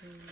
Pretty.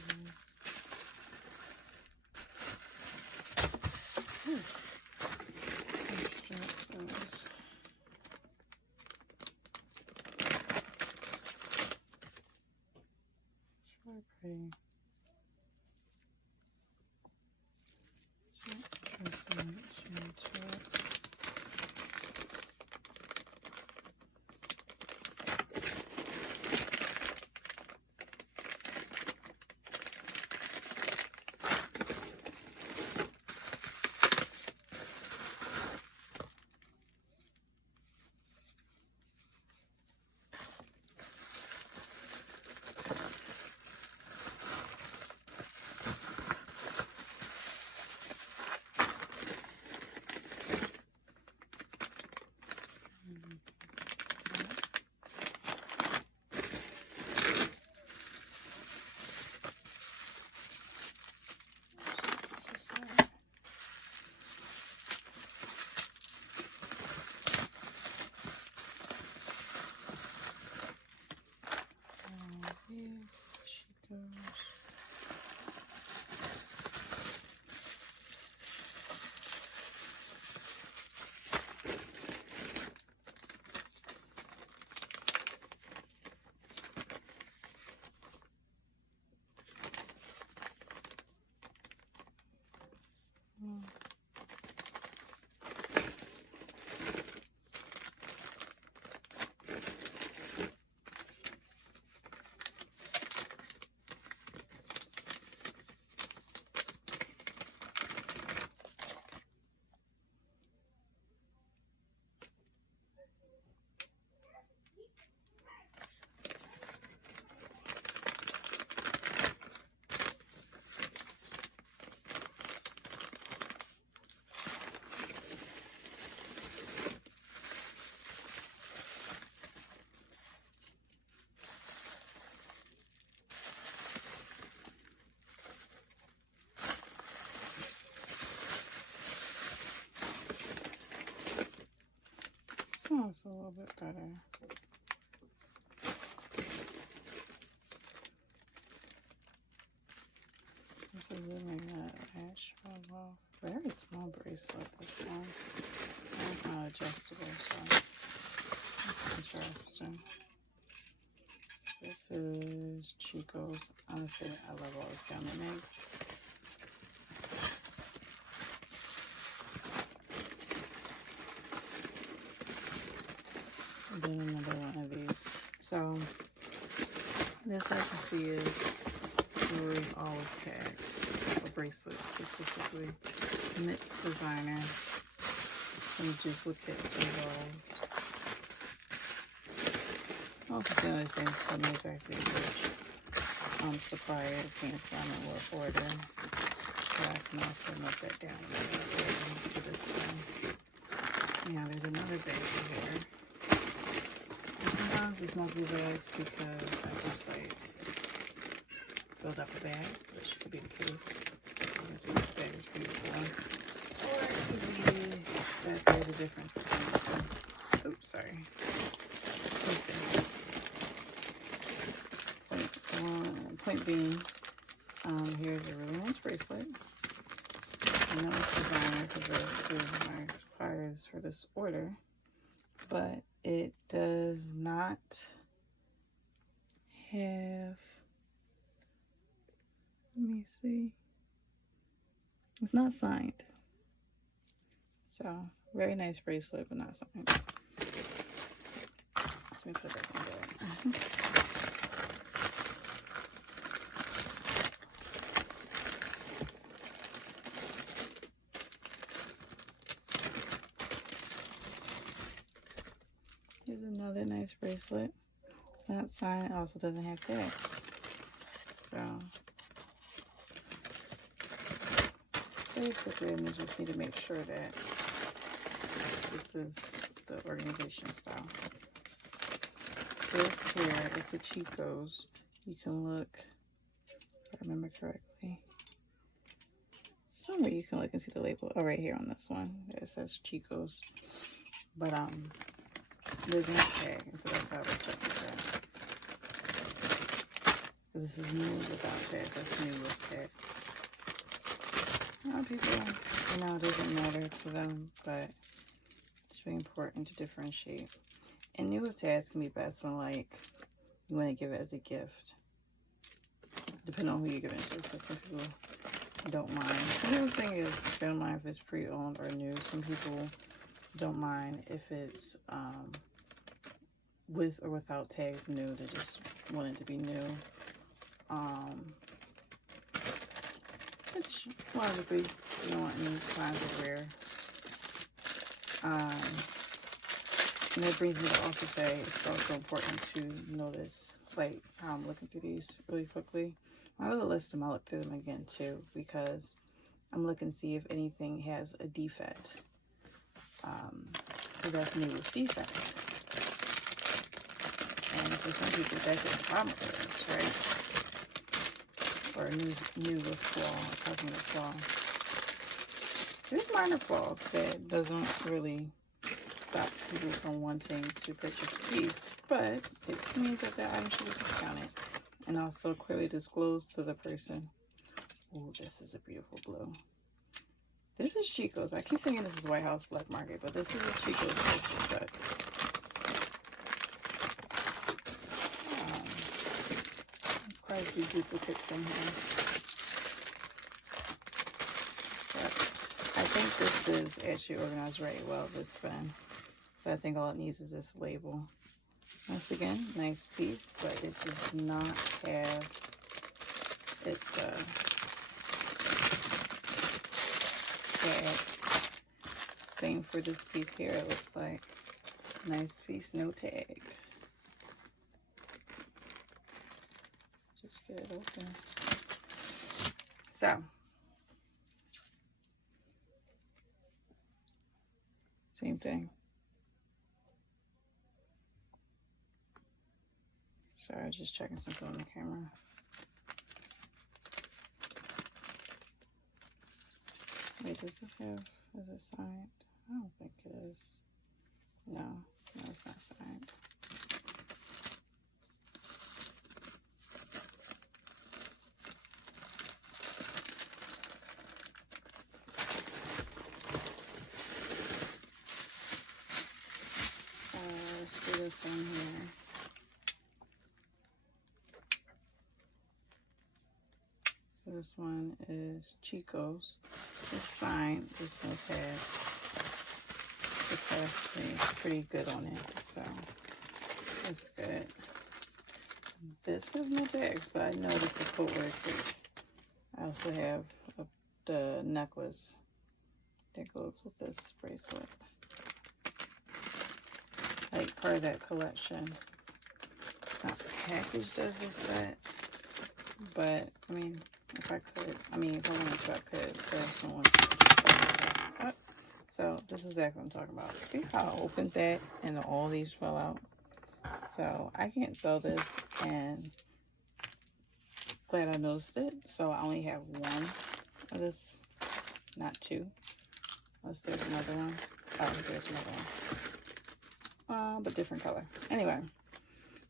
Sounds a little bit better. This is really not ash fall off. Very small bracelet, this one. It's not adjustable, so that's interesting. This is Chico's. Honestly, I love all the diamond eggs. And then another one of these. So this I can see is jewelry olive tag, a bracelet specifically. Mixed designer. Some duplicates involved. Also, the other things tell me exactly which supplier it came from and what order. So I can also note that down for this one. Yeah, there's another bag here. And sometimes these multiple bags because I just like filled up a bag, which could be the case. Because each bag is beautiful. Or it could be that there's a difference between the two. Oops, sorry. Point being, here's a really nice bracelet. I know it's designer because those are my suppliers for this order, but it does not have, let me see, it's not signed. So, very nice bracelet, but not signed. Let me put that in there. Here's another nice bracelet. That sign also doesn't have tags. So basically, I just need to make sure that this is the organization style. This here is the Chico's. You can look, if I remember correctly. Somewhere you can look and see the label. Oh, right here on this one. It says Chico's. But there's no tag, and so that's how I was looking at that. Because this is new without tags. That's new with tags. A lot of people, you know, it doesn't matter to them, but it's really important to differentiate. And new with tags can be best when, like, you want to give it as a gift. Depending on who you give it to, because some people don't mind. The newest thing is, they don't mind if it's pre-owned or new. Some people don't mind if it's with or without tags new. They just want it to be new. Which logically you don't want any signs of wear. And that brings me to also say it's also important to notice, like how I'm looking through these really quickly. I will list them, I'll look through them again too, because I'm looking to see if anything has a defect. Because that's new with defect. And for some people, that's a problem with this, right? Or new with flaw, causing a flaw. There's minor flaws that doesn't really stop people from wanting to purchase a piece, but it means that the item should be discounted and also clearly disclosed to the person. Oh, this is a beautiful blue. This is Chico's. I keep thinking this is White House Black Market, but this is a Chico's crystal set. There's quite a few duplicates in here. But I think this is actually organized very well, this pen. So I think all it needs is this label. Once again, nice piece, but it does not have its tag. Same for this piece here, it looks like. Nice piece, no tag. Just get it open. So, same thing. Sorry, I was just checking something on the camera. Wait, does this have, is it signed? I don't think it is. No, it's not signed. Let's see this one here. This one is Chico's. It's signed, there's no tag. The plastic is pretty good on it, so that's good. This has no tags, but I know this is footwear too. I also have the necklace that goes with this bracelet. Like part of that collection. Not packaged as a set, but I mean, if I could, if I wanted to, I could. So someone. So this is exactly what I'm talking about. See how I opened that and all these fell out? So I can't sell this, and glad I noticed it. So I only have one of this, not two. Unless there's another one. Oh, there's another one. But different color. Anyway,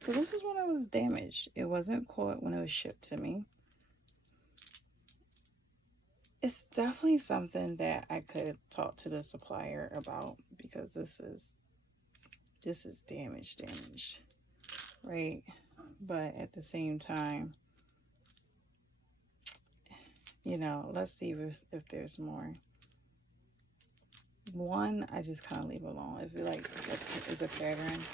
so this is when it was damaged. It wasn't caught when it was shipped to me. It's definitely something that I could talk to the supplier about, because this is damaged, right? But at the same time, you know, let's see if there's more. One, I just kind of leave alone. If it like is a pattern,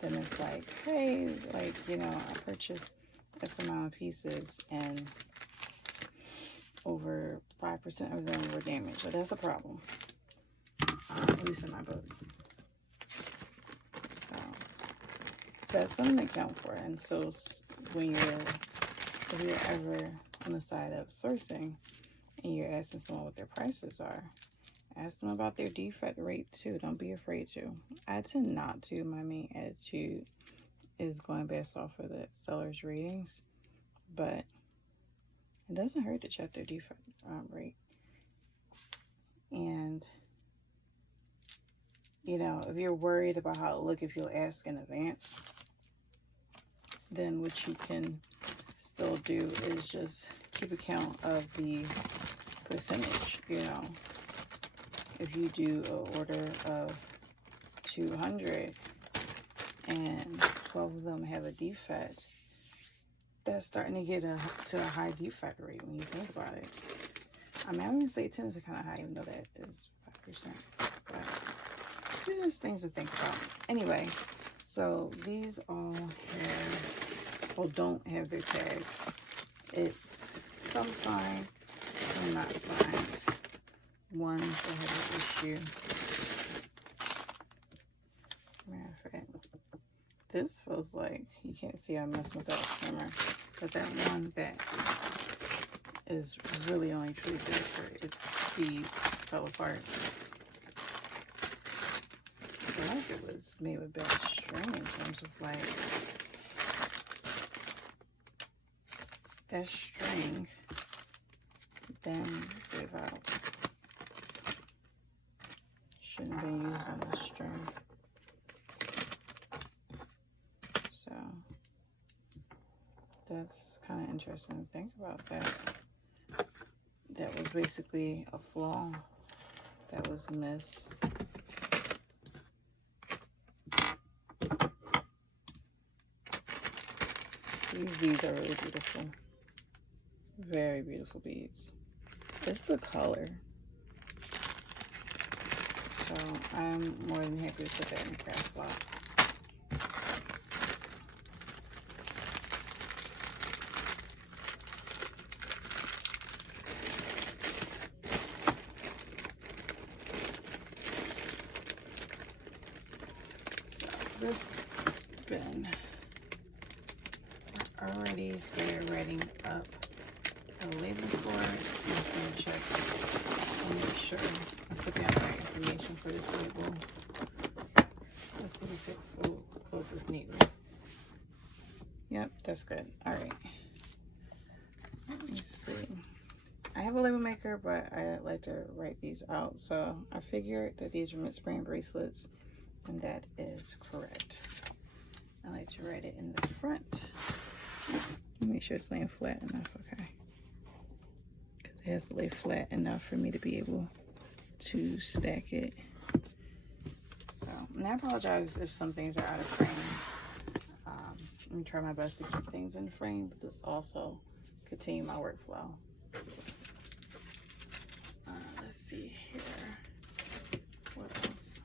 then it's like, hey, like, you know, I purchased this amount of pieces and over 5% of them were damaged. So that's a problem, at least in my book. So that's something to account for. And so when if you're ever on the side of sourcing and you're asking someone what their prices are, ask them about their defect rate too. Don't be afraid to. I tend not to. My main attitude is going based off of the seller's ratings, but it doesn't hurt to check their defect rate. And, you know, if you're worried about how it look, if you'll ask in advance, then what you can still do is just keep account of the percentage, you know. If you do an order of 200 and 12 of them have a defect, that's starting to get to a high defect rate when you think about it. I mean, I'm going to say 10 is kind of high, even though that is 5%. But these are just things to think about. Anyway, so these all have, or don't have their tags. It's some signed, some not signed. Ones that have an issue. Matter of fact, this feels like, you can't see I'm messing with that camera, but that one that is really only true good for its beads fell apart. I feel like it was made with bad string in terms of like, that string then gave out. Shouldn't be used on the string. So that's kind of interesting to think about that. That was basically a flaw that was missed. These beads are really beautiful. Very beautiful beads. It's the color. So I'm more than happy to put that in the craft block. This bin already started writing up a label for it. I'm just going to check and make sure I put down the right information for this label. Let's see if it closes neatly. Yep, that's good. Alright. Let me see. I have a label maker, but I like to write these out. So I figured that these are mid-spring bracelets, and that is correct. I like to write it in the front. Make sure it's laying flat enough, okay? Because it has to lay flat enough for me to be able to stack it. So, and I apologize if some things are out of frame. I'm gonna try my best to keep things in frame, but also continue my workflow. Let's see here. What else?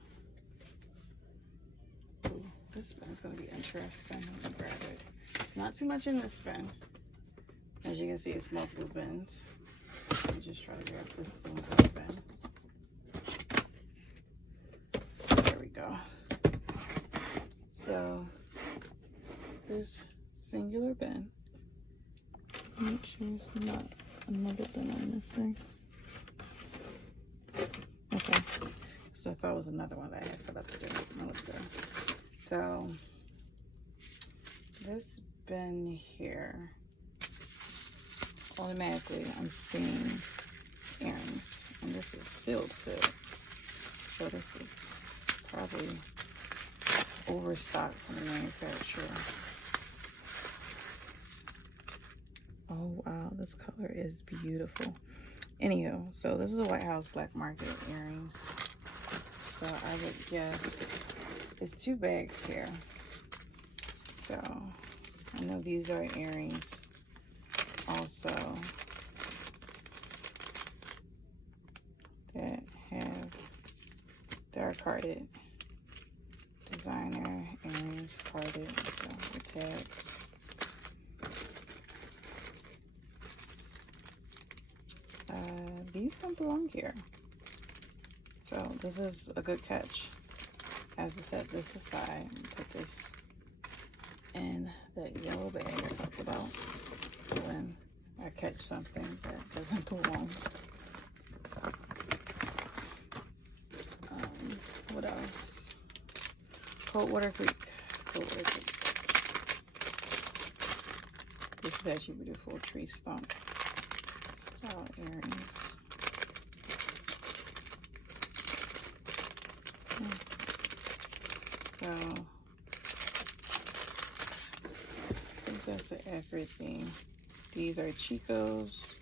Ooh, this bin is going to be interesting. Let me grab it. Not too much in this bin. As you can see, it's multiple bins. Let me just try to grab this single bin. There we go. So, this singular bin. Make sure it's not another bin I'm missing. Okay, so I thought it was another one that I had set up to do. So this bin here, automatically I'm seeing earrings, and this is sealed silk. So this is probably overstocked from the manufacturer. Oh wow, this color is beautiful. Anywho, so this is a White House Black Market earrings. So I would guess it's 2 bags here. So I know these are earrings also that have, they're carded. Designer earrings carded, so the tags. These don't belong here. So this is a good catch. I have to set this aside and put this in that yellow bag I talked about when I catch something that doesn't belong. What else? Coldwater Creek. Coldwater Creek. This is actually beautiful tree stump style earrings. So I think that's the everything. These are Chico's.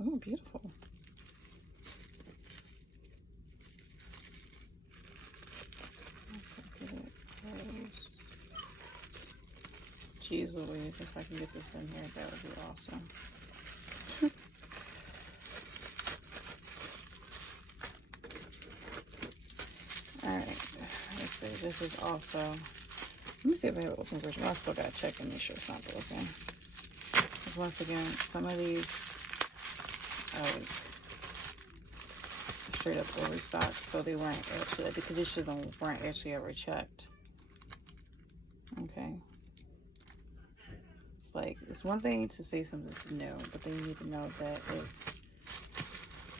Oh, beautiful. Jeez Louise, if I can get this in here, that would be awesome. Alright, let's see, this is also, let me see if I have an open version. I still gotta check and make sure it's not broken. Because once again, some of these are like straight up overstocked, so they weren't actually, the conditions weren't actually ever checked. Okay. It's like, it's one thing to say something's new, but then you need to know that it's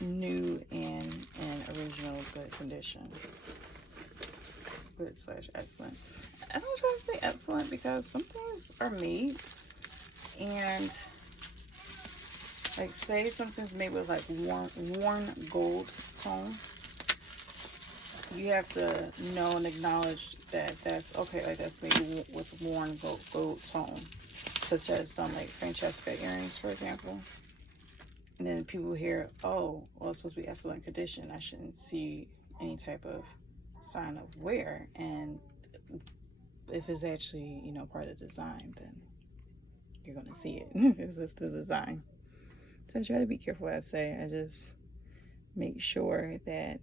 new and in original good condition. Good / excellent. I don't try to say excellent because some things are made and like say something's made with like worn gold tone. You have to know and acknowledge that that's okay, like that's made with worn gold tone, such as some like Francesca earrings, for example. And then people hear, oh, well, it's supposed to be excellent condition. I shouldn't see any type of sign of wear. And if it's actually, you know, part of the design, then you're going to see it because it's the design. So I try to be careful what I say. I just make sure that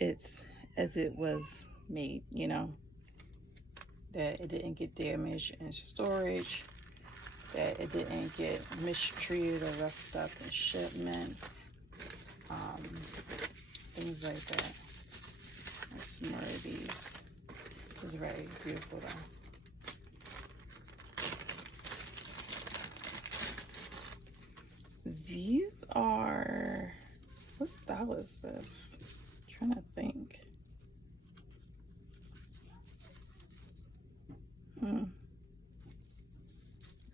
it's as it was made, you know, that it didn't get damaged in storage, that it didn't get mistreated or roughed up in shipment, things like that. There's more of these. This is very beautiful though. These are, what style is this? I'm trying to think.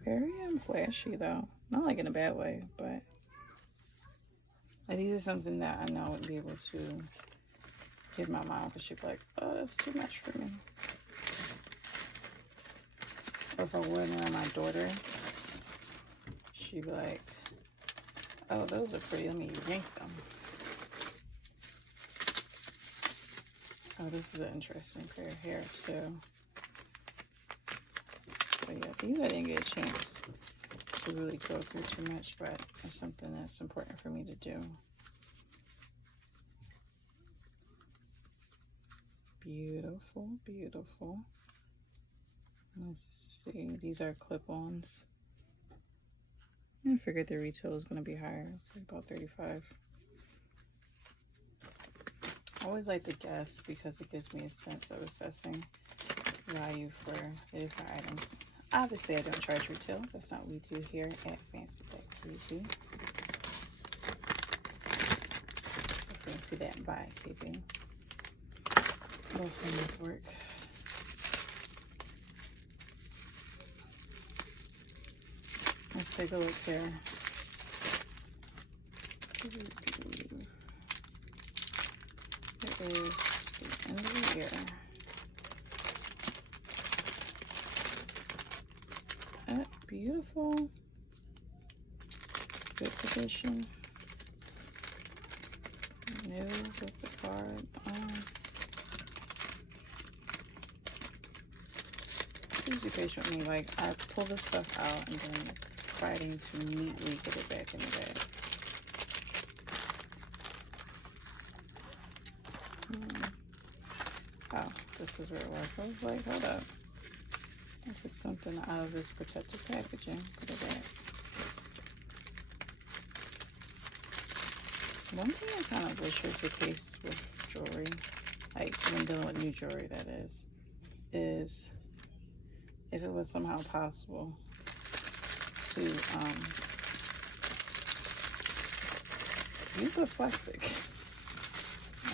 Very flashy though. Not like in a bad way, but like, these are something that I know I wouldn't be able to give my mom because she'd be like, oh, that's too much for me. Or if I wore them around my daughter, she'd be like, oh, those are pretty, let me yank them. Oh, this is an interesting pair of hair too. But yeah, these I didn't get a chance to really go through too much, but it's something that's important for me to do. Beautiful, beautiful. Let's see, these are clip-ons. I figured the retail was going to be higher. It's like about $35. I always like to guess because it gives me a sense of assessing value for the different items. Obviously, I don't charge retail. That's not what we do here at Fancy That TV. Fancy That and Buy TV. Both of this work. Let's take a look here. It is the end of the year. Beautiful. Good condition. New with the card on. Please be patient with me. Like, I pull this stuff out and then fighting to neatly get it back in the bag. Oh, this is where it was. I was like, hold up. I took something out of this protective packaging. Put it back. One thing I kind of wish was the case with jewelry, like when dealing with new jewelry, that is if it was somehow possible to use less plastic.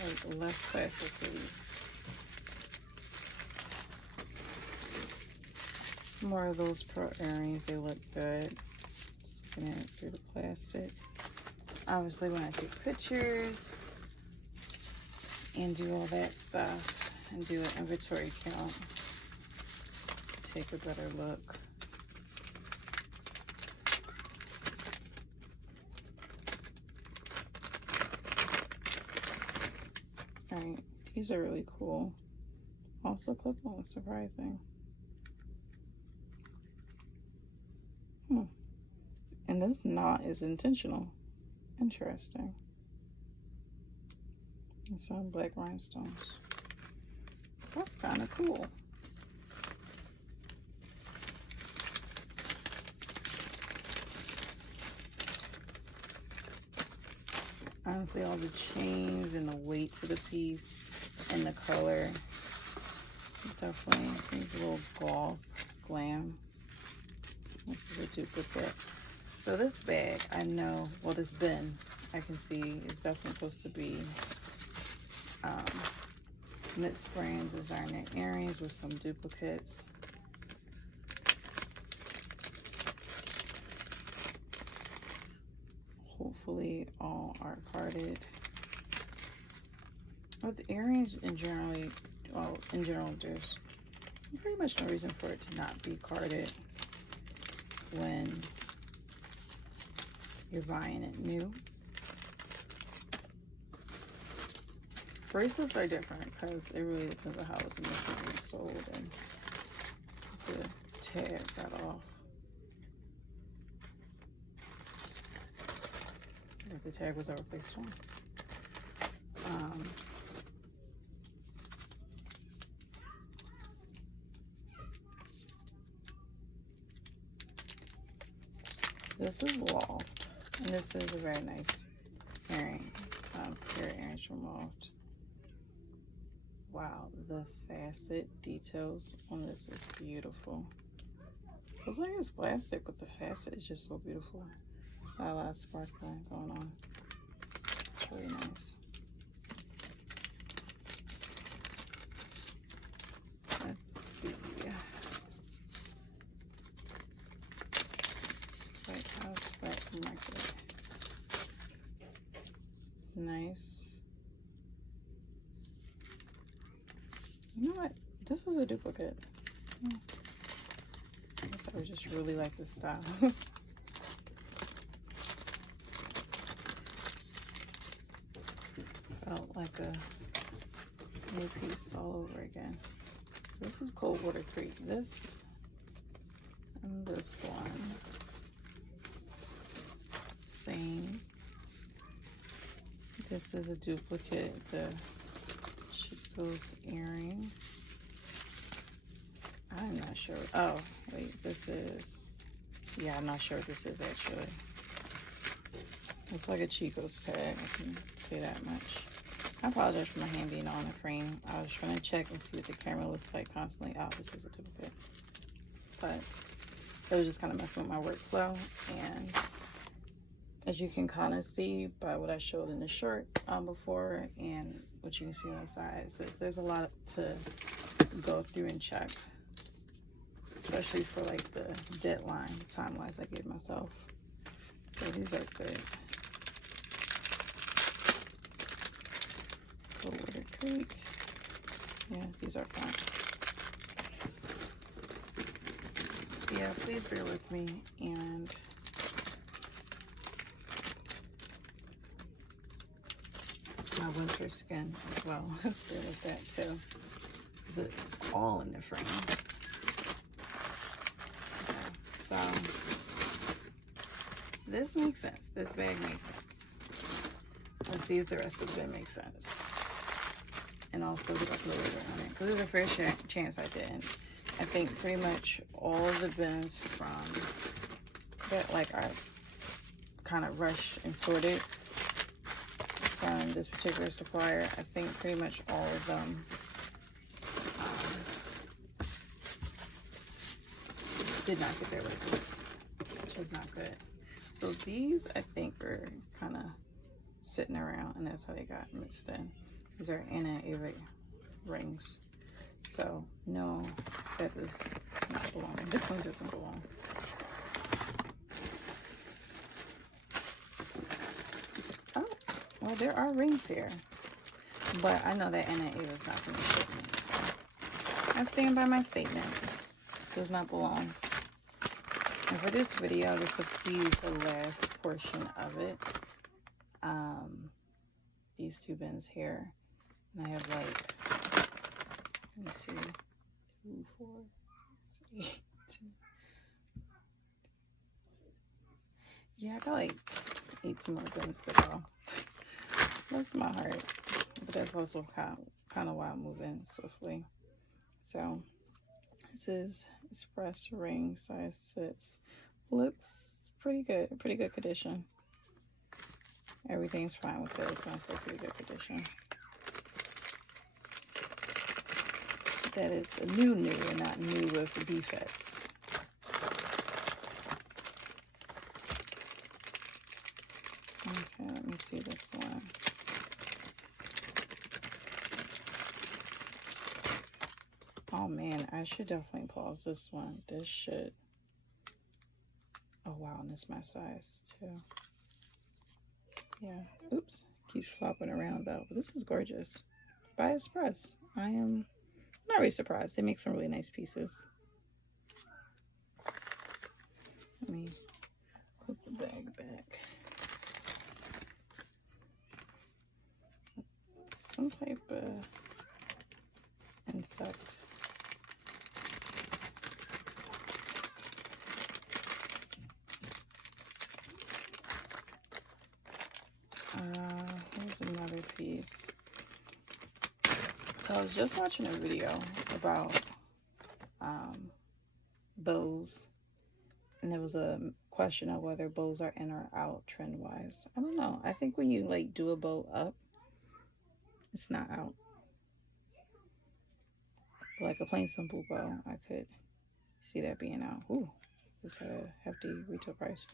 Like less plastic, please. More of those pearl earrings, they look good. Just looking at it through the plastic. Obviously, when I take pictures and do all that stuff and do an inventory count. Take a better look. Alright, these are really cool. Also clip on, surprising. And this knot is intentional. Interesting. And some black rhinestones. That's kind of cool. Honestly, all the chains and the weight to the piece and the color. Definitely these little goth glam. This is a duplicate. So this bag, I know, well, this bin, I can see is definitely supposed to be mid-springs designer earrings with some duplicates. Hopefully all are carded. With earrings in general, there's pretty much no reason for it to not be carded when you're buying it new. Bracelets are different because it really depends on how it's initially being sold and the tag got off. If the tag was ever placed on. This is Loft, and this is a very nice earring, pair of earrings from Loft. Wow, the facet details on this is beautiful. Looks like it's plastic, but the facet is just so beautiful. Got a lot of sparkling going on. It's really nice. Let's see. White House Black Market. Nice. You know what? This is a duplicate. I guess I just really like this style. Felt like a new piece all over again. So this is Coldwater Creek. This and this one. Same. This is a duplicate, the Chico's earring. I'm not sure. Oh, wait, this is, yeah, I'm not sure what this is actually. It's like a Chico's tag, I can say that much. I apologize for my hand being on the frame. I was trying to check and see what the camera looks like constantly. Oh, this is a duplicate. But it was just kind of messing with my workflow. And as you can kind of see by what I showed in the short before and what you can see on the side, so there's a lot to go through and check, especially for like the deadline time-wise I gave myself. So these are good. Coldwater Creek. Yeah, these are fun. Yeah, please bear with me. And my winter skin as well. Bear with that too. It's all in the frame. Okay, so this makes sense. This bag makes sense. Let's see if the rest of it makes sense. And also the label on it, because there's a fair chance I didn't. I think pretty much all of the bins from that, like, I kind of rushed and sorted from this particular supplier. I think pretty much all of them did not get their labels, which is not good. So these, I think, are kind of sitting around, and that's how they got mixed in. These are Anna Avery rings. So no, that does not belong. This one doesn't belong. Oh, well, there are rings here. But I know that NAA was not going to ship me, so I stand by my statement. Does not belong. And for this video, this will be the last portion of it. These two bins here. And I have like, let me see, 2, 4, 6, 8, 2. Yeah, I got like 18 more bins to go. That's my heart. But that's also kind of why I'm moving swiftly. So this is Express Ring size 6. Looks pretty good condition. Everything's fine with it. It's also pretty good condition. That is a new and not new with defects. Okay, let me see this one. Oh man, I should definitely pause this one. This should. Oh wow, and this is my size too. Yeah. Oops. Keeps flopping around though. But this is gorgeous. By Express. I am not really surprised. They make some really nice pieces. Let me put the bag back. Some type of insect. Here's another piece. So I was just watching a video about bows, and there was a question of whether bows are in or out trend wise. I don't know. I think when you like do a bow up, it's not out. But like a plain simple bow, I could see that being out. Ooh, this had a hefty retail price.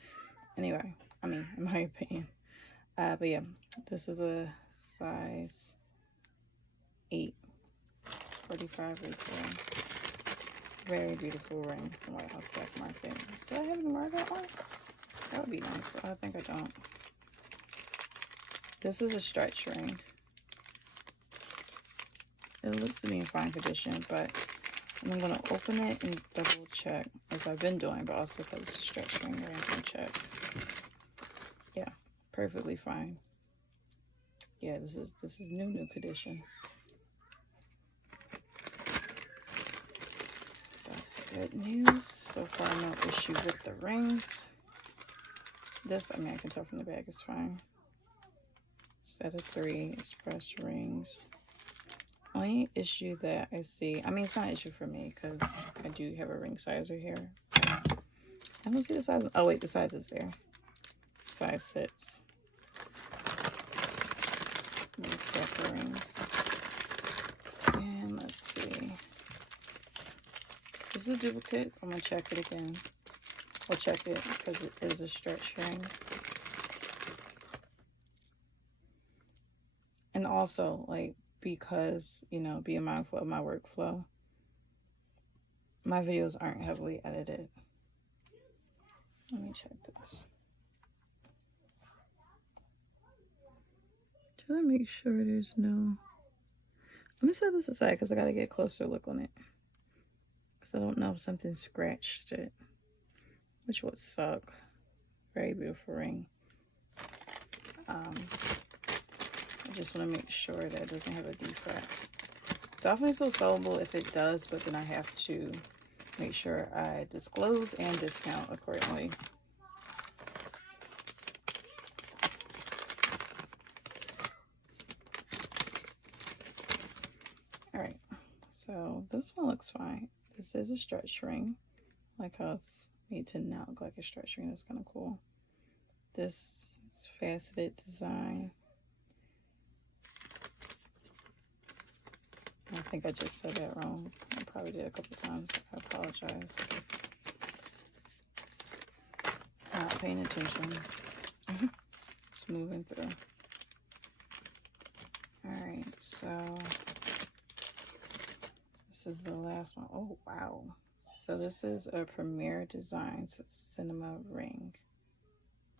Anyway, I mean, in my opinion. But yeah, this is a size 8, 45 retail. Very beautiful ring from White House Black Market. Do I have any more of that one? That would be nice. I think I don't. This is a stretch ring. It looks to be in fine condition, but I'm going to open it and double check, as I've been doing, but also because it's a stretch ring, I'm going to check. Yeah, perfectly fine. Yeah, this is new condition. That's good news. So far, no issue with the rings. This, I mean, I can tell from the bag, it's fine. Set of 3 Express rings. Only issue that I see, I mean, it's not an issue for me because I do have a ring sizer here. I don't see the size. Oh wait, the size is there. Size 6. More stack of rings. And let's see. This is a duplicate. I'm gonna check it again. We'll check it because it is a stretch ring. And also, like, because, you know, being mindful of my workflow, my videos aren't heavily edited. Let me check this. Try to make sure there's no... Let me set this aside because I gotta get a closer look on it. Because I don't know if something scratched it, which would suck. Very beautiful ring. I just want to make sure that it doesn't have a defect. Definitely still sellable if it does, but then I have to make sure I disclose and discount accordingly. Alright, so this one looks fine. This is a stretch ring. I like how it's made to not look like a stretch ring. That's kind of cool. This is faceted design. I think I just said that wrong. I probably did a couple times. I apologize. Not paying attention. Just moving through. Alright, so this is the last one. Oh, wow. So this is a Premier Designs Cinema Ring.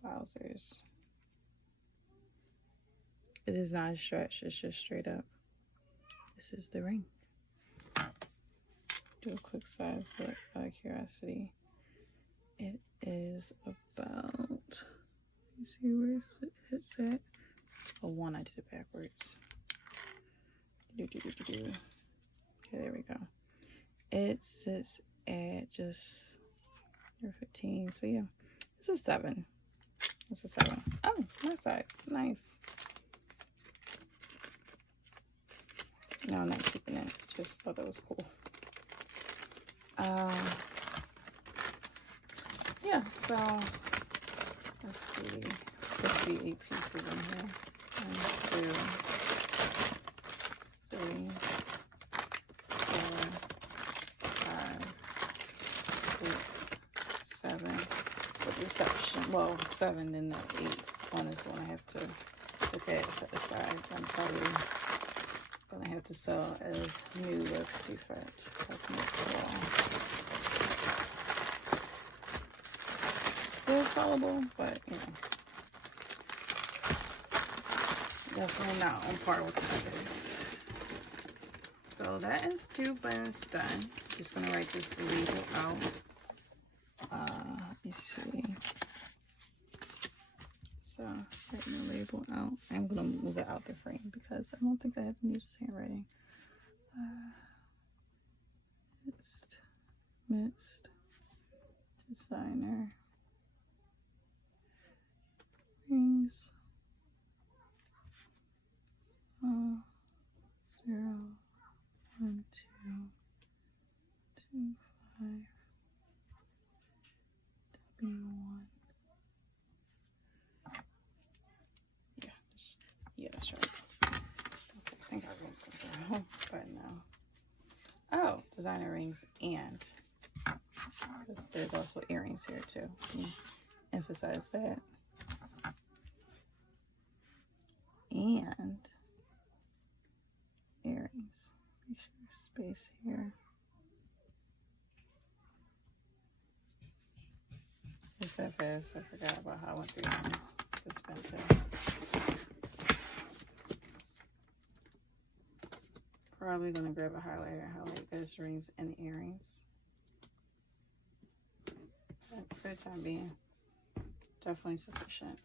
Wowzers. It is not a stretch, it's just straight up. This is the ring. Do a quick size look out of curiosity. It is about, you see where it's at? Oh, one, I did it backwards. Okay, there we go. It sits at just 15, so yeah, it's a 7. It's a 7. Oh, my size, nice. No, I'm not keeping it. Just thought that was cool. Yeah, so let's see. 58 pieces in here. 1, 2, 3, 4, 5, 6, 7. With the section, well, 7 and the 8th one is the one I have to look at, set aside. I'm probably gonna have to sell as new with defect. Still sellable, but you know, definitely not on par with the others. So that is 2 buttons done. Just gonna write this label out. Let me see. So writing the label out. I'm gonna move it out the frame because I don't think I have to use handwriting. Mixed designer rings. 0, 1, 2, 2, 5, W1. Yeah, that's right. I think I wrote something wrong, but no. Oh, designer rings and there's also earrings here too. Emphasize that. And earrings. Make sure space here. Just that fast, I forgot about how I went through earrings. It's been too. Probably gonna grab a highlighter and highlight those rings and earrings. But for the time being, definitely sufficient.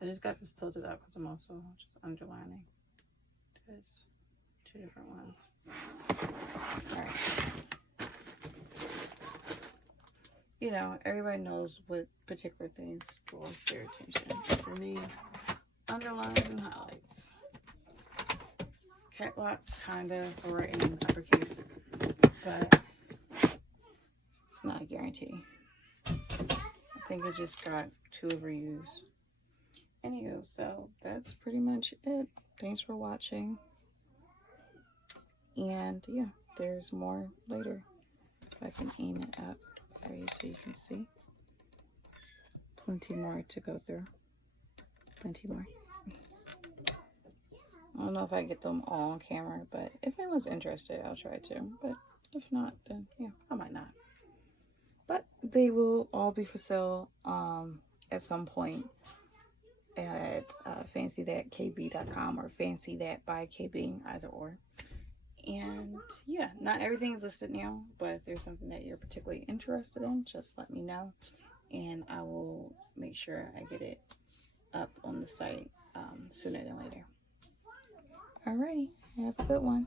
I just got this tilted up because I'm also just underlining. There's 2 different ones. Alright. You know, everybody knows what particular things draws their attention. For me, underlines and highlights. Catlocks kind of are in uppercase, but it's not a guarantee. I think it just got 2 overused. Anywho, so that's pretty much it. Thanks for watching. And yeah, there's more later. If I can aim it up for you so you can see. Plenty more to go through. Plenty more. I don't know if I get them all on camera, but if anyone's interested, I'll try to. But if not, then yeah, I might not. But they will all be for sale at some point at fancythatkb.com or fancythatbykb, either or. And yeah, not everything is listed now, but if there's something that you're particularly interested in, just let me know and I will make sure I get it up on the site sooner than later. Alrighty, have a good one.